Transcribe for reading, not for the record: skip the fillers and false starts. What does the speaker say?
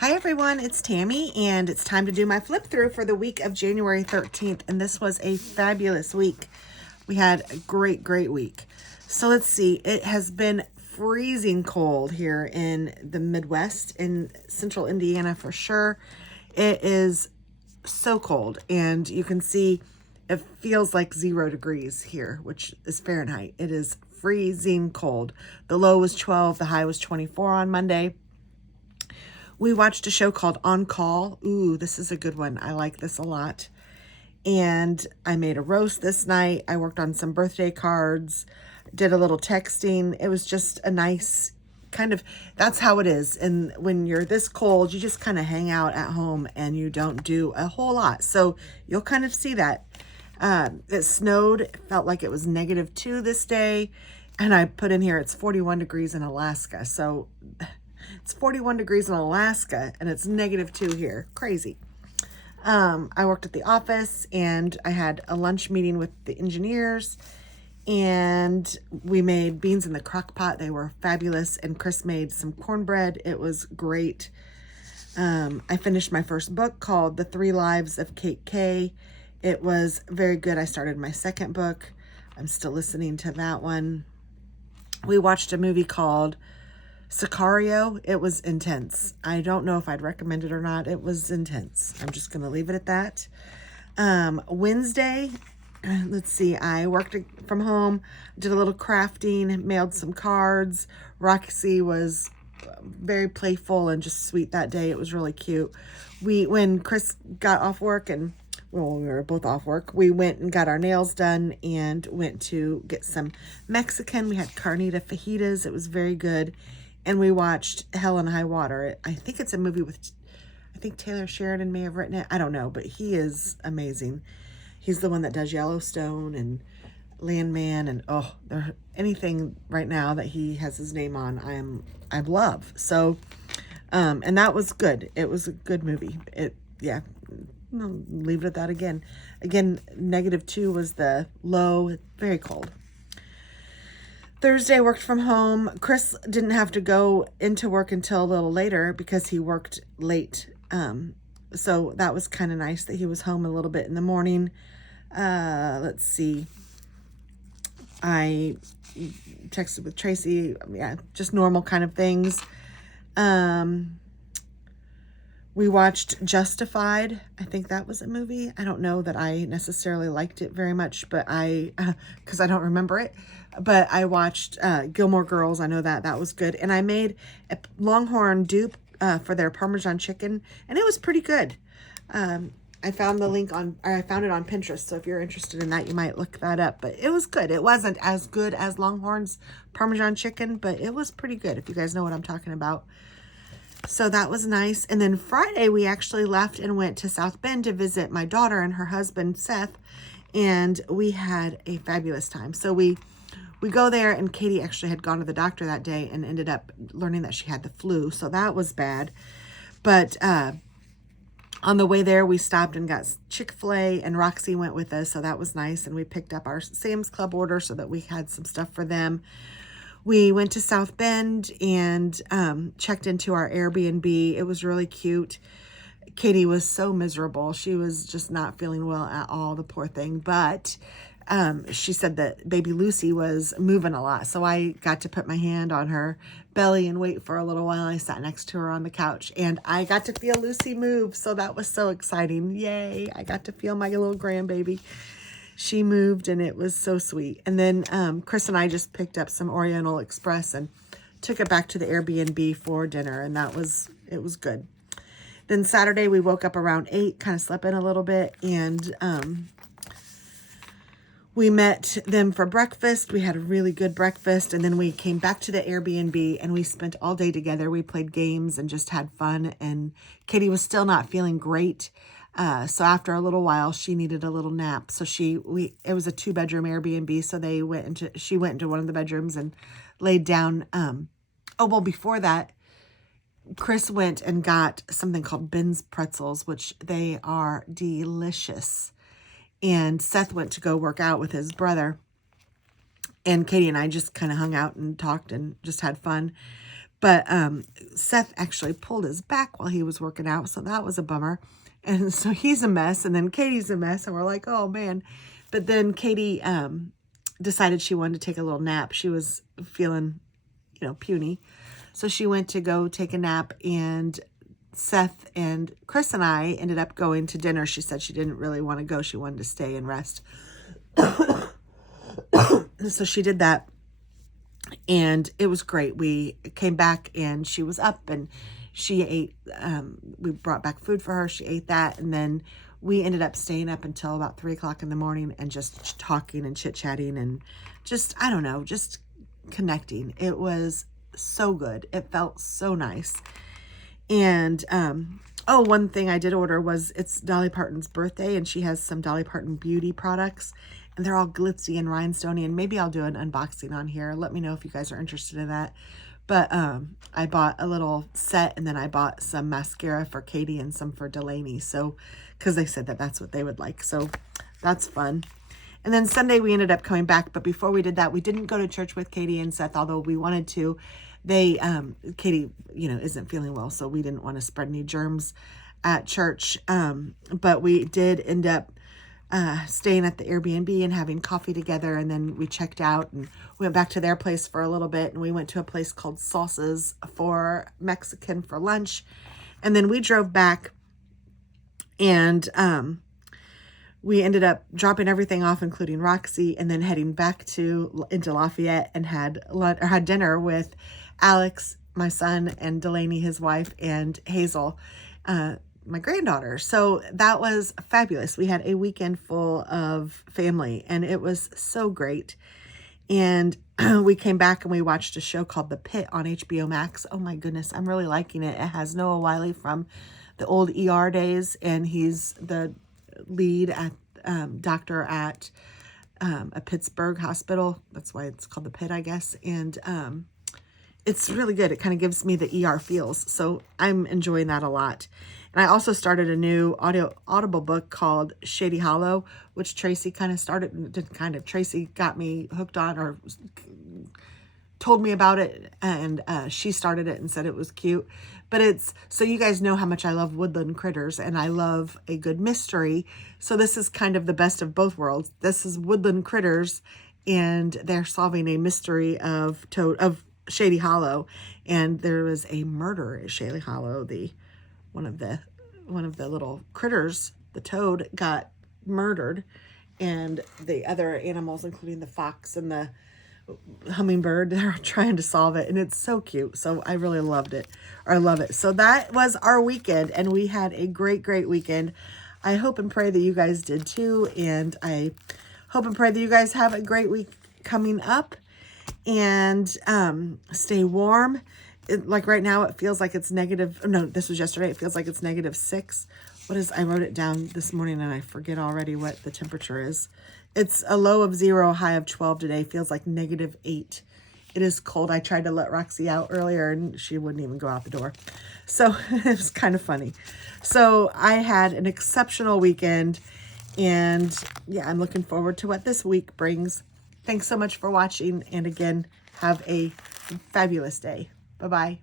Hi everyone, it's Tammy, and it's time to do my flip through for the week of January 13th, and this was a fabulous week. We had a great week. So let's see, it has been freezing cold here in the Midwest, in central Indiana for sure. It is so cold, and you can see it feels like 0 degrees here, which is Fahrenheit. It is freezing cold. The low was 12, the high was 24 on Monday. We watched a show called On Call. Ooh, this is a good one. I like this a lot. And I made a roast this night. I worked on some birthday cards, did a little texting. It was just a nice kind of, that's how it is. And when you're this cold, you just kind of hang out at home and you don't do a whole lot. So you'll kind of see that. It snowed. It felt like it was -2 this day. And I put in here, it's 41 degrees in Alaska. So it's 41 degrees in Alaska and it's -2 here. Crazy. I worked at the office and I had a lunch meeting with the engineers and we made beans in the crock pot. They were fabulous. And Chris made some cornbread. It was great. I finished my first book called The 3 Lives of Kate Kay. It was very good. I started my second book. I'm still listening to that one. We watched a movie called Sicario. It was intense. I don't know if I'd recommend it or not. It was intense. I'm just going to leave it at that. Wednesday, let's see, I worked from home, did a little crafting, mailed some cards. Roxy was very playful and just sweet that day. It was really cute. When Chris got off work and we were both off work, we went and got our nails done and went to get some Mexican. We had carnita fajitas. It was very good. And we watched Hell and High Water. I think it's a movie with, I think Taylor Sheridan may have written it. I don't know, but he is amazing. He's the one that does Yellowstone and Landman and anything right now that he has his name on, I love. So, and that was good. It was a good movie. I'll leave it at that again. Again, -2 was the low. Very cold. Thursday, I worked from home. Chris didn't have to go into work until a little later because he worked late. So that was kind of nice that he was home a little bit in the morning. Let's see. I texted with Tracy. Yeah, just normal kind of things. We watched Justified. I think that was a movie. I don't know that I necessarily liked it very much, but because I don't remember it. But I watched Gilmore Girls. I know that was good. And I made a Longhorn dupe for their Parmesan chicken, and it was pretty good. I found it on Pinterest. So if you're interested in that, you might look that up. But it was good. It wasn't as good as Longhorn's Parmesan chicken, but it was pretty good, if you guys know what I'm talking about. So that was nice. And then Friday, we actually left and went to South Bend to visit my daughter and her husband, Seth. And we had a fabulous time. So we go there, and Katie actually had gone to the doctor that day and ended up learning that she had the flu. So that was bad. But on the way there, we stopped and got Chick-fil-A, and Roxy went with us. So that was nice. And we picked up our Sam's Club order so that we had some stuff for them. We went to South Bend and checked into our Airbnb. It was really cute. Katie was so miserable. She was just not feeling well at all, the poor thing. But she said that baby Lucy was moving a lot. So I got to put my hand on her belly and wait for a little while. I sat next to her on the couch and I got to feel Lucy move. So that was so exciting. Yay. I got to feel my little grandbaby. She moved and it was so sweet. And then Chris and I just picked up some Oriental Express and took it back to the Airbnb for dinner. And it was good. Then Saturday we woke up around 8, kind of slept in a little bit. And we met them for breakfast. We had a really good breakfast. And then we came back to the Airbnb and we spent all day together. We played games and just had fun. And Katie was still not feeling great. So after a little while, she needed a little nap. So it was a 2-bedroom Airbnb. So she went into one of the bedrooms and laid down. Before that, Chris went and got something called Ben's pretzels, which they are delicious. And Seth went to go work out with his brother. And Katie and I just kind of hung out and talked and just had fun. But Seth actually pulled his back while he was working out, so that was a bummer. And so he's a mess, and then Katie's a mess, and we're like, oh, man. But then Katie decided she wanted to take a little nap. She was feeling, puny. So she went to go take a nap, and Seth and Chris and I ended up going to dinner. She said she didn't really want to go. She wanted to stay and rest. So she did that, and it was great. We came back, and she was up, and she ate. We brought back food for her. She ate that, and then we ended up staying up until about 3 o'clock in the morning and just talking and chit-chatting and just, I don't know, just connecting. It was so good. It felt so nice. And, one thing I did order was, it's Dolly Parton's birthday, and she has some Dolly Parton beauty products, and they're all glitzy and rhinestoney, and maybe I'll do an unboxing on here. Let me know if you guys are interested in that. But I bought a little set, and then I bought some mascara for Katie and some for Delaney. So, because they said that that's what they would like. So that's fun. And then Sunday we ended up coming back. But before we did that, we didn't go to church with Katie and Seth, although we wanted to. Katie, isn't feeling well, so we didn't want to spread any germs at church. But we did end up staying at the Airbnb and having coffee together, and then we checked out and went back to their place for a little bit, and we went to a place called Salsa's for Mexican for lunch, and then we drove back, and we ended up dropping everything off, including Roxy, and then heading back into Lafayette and had dinner with Alex, my son, and Delaney, his wife, and Hazel, my granddaughter. So that was fabulous. We had a weekend full of family, and it was so great. And we came back and we watched a show called The Pit on HBO Max. Oh my goodness, I'm really liking it. It has Noah Wyle from the old ER days, and he's the lead doctor at a Pittsburgh hospital. That's why it's called The Pit, I guess. And it's really good. It kind of gives me the ER feels. So I'm enjoying that a lot. And I also started a new audible book called Shady Hollow, which Tracy Tracy got me hooked on, or told me about it, and she started it and said it was cute. But so you guys know how much I love woodland critters, and I love a good mystery. So this is kind of the best of both worlds. This is woodland critters, and they're solving a mystery of Shady Hollow, and there was a murder at Shady Hollow. One of the little critters, the toad, got murdered, and the other animals, including the fox and the hummingbird, they're trying to solve it, and it's so cute. So I really loved it, or I love it. So that was our weekend, and we had a great weekend. I hope and pray that you guys did too, and I hope and pray that you guys have a great week coming up, and stay warm. Like right now, it feels like it's negative. No, this was yesterday. It feels like it's -6. I wrote it down this morning and I forget already what the temperature is. It's a low of 0, high of 12 today. Feels like -8. It is cold. I tried to let Roxy out earlier and she wouldn't even go out the door. So it was kind of funny. So I had an exceptional weekend, and yeah, I'm looking forward to what this week brings. Thanks so much for watching. And again, have a fabulous day. Bye-bye.